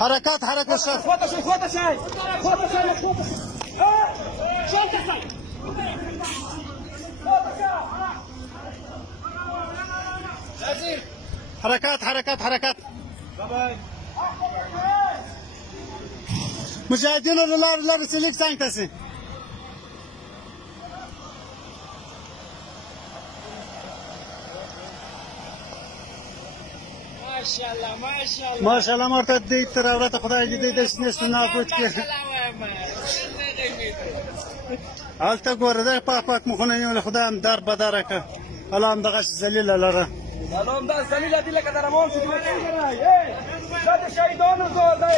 حركات حركة الشر حركات حركات حركات مجاهدين لابس ليك سانكتسي ما شاء الله مرت ديت ترى ولا تاخذها جديد سنس ناقوت كيف هل تقول ذا باباك مخنين ولا خدام دار بدارك الان دغش زليله لره الان دا زليله دي لك درمون في لا شهيدون زول دا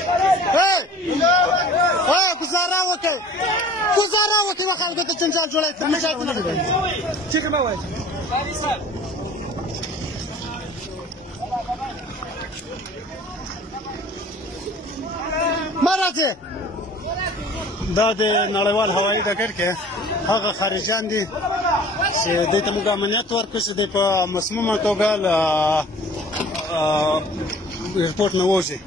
گزارا وکي وخلکو ته جنجال جوړای مجاهدین دي ٹھیک ہے موای مراتي دا د نړیوال هوایي ډګر کې هغه خارجان دي چې دوی ته موږ امنیت ورکړو چې دوی په مسمومه توګه ایرپورټ نه ووځي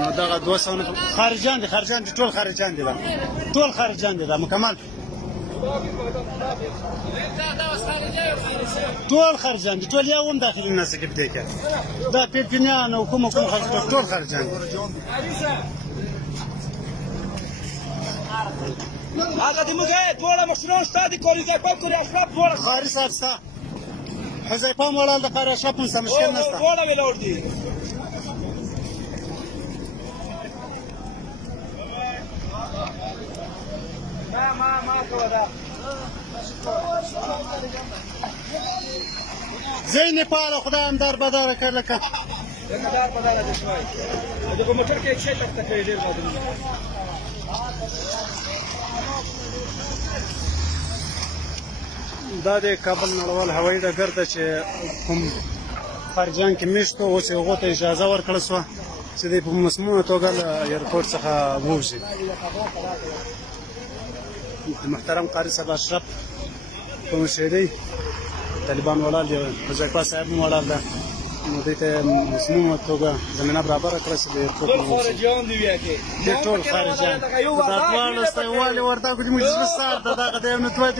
نو دغه 200 خارجان دي ټول خارجان دي دا مکمل ټول خارجان دي ټول یو هم داخلي نه سکه بدې کې دا پیپینیان او کوم خارجان ټول خارجان دي هغه دې موږ ټول مشران ستادي کولی ځای په کړی اشرف ټول خاري صاحب ستا حذیفه مولا د قاره اشرف هم سم مشکل نشته ټول ویلور دي ما کودا زي نيبال خدای هم در بدار کړ لکه دار بدار دي شوي دغه موټر کې 100 تک کوي ډیر باندې دا د کابل نړیوال هوایي ډګر ته چې کوم خارجان کې میشتو اوس هغو ته اجازه ورکړل شوه چې دوی په مسمومه توګه له ایرپورټ څخه ووځي محترم قاري صاحب اشرف په مشرۍ طالبان ولاړ دي حذیفه صاحب هم ولاړ ده نو دوی ته مسمومه توګه زمینه برابره کړه چې د ایرپورټ نه ووځي خارجان دي بیا کې ټول خارجان دا دواړه ستایوالې وردګو د مجلس سار د دغه د یو نتوتي